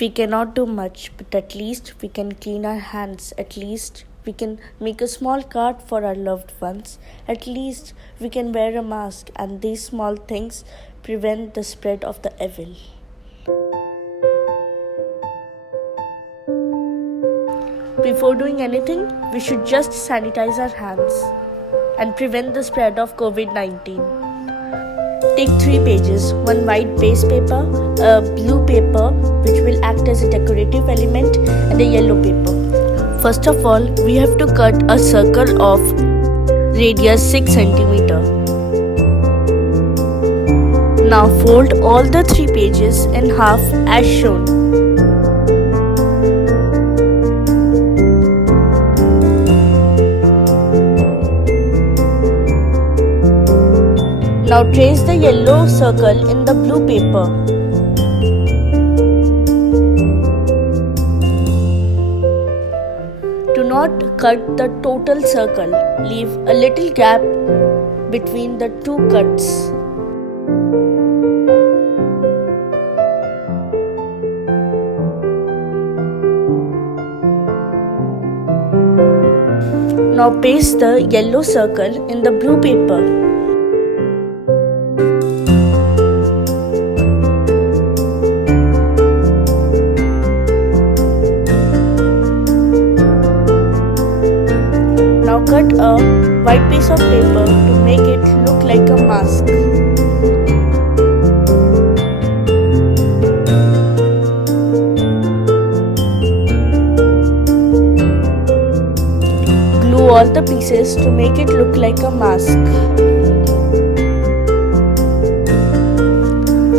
We cannot do much, but at least we can clean our hands. At least we can make a small card for our loved ones. At least we can wear a mask, and these small things prevent the spread of the evil. Before doing anything, we should just sanitize our hands and prevent the spread of COVID-19. Take 3 pages, one white base paper, a blue paper which will act as a decorative element, and a yellow paper. First of all, we have to cut a circle of radius 6 cm. Now fold all the 3 pages in half as shown. Now trace the yellow circle in the blue paper. Do not cut the total circle. Leave a little gap between the 2 cuts. Now paste the yellow circle in the blue paper. Now cut a white piece of paper to make it look like a mask. Glue all the pieces to make it look like a mask.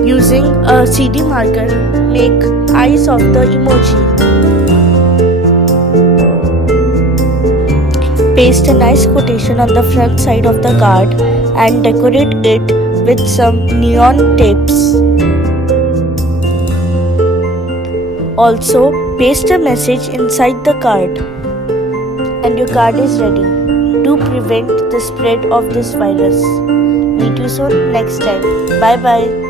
Using a CD marker, make eyes of the emoji. Paste a nice quotation on the front side of the card and decorate it with some neon tapes. Also, paste a message inside the card. And your card is ready to prevent the spread of this virus. Meet you soon next time. Bye bye.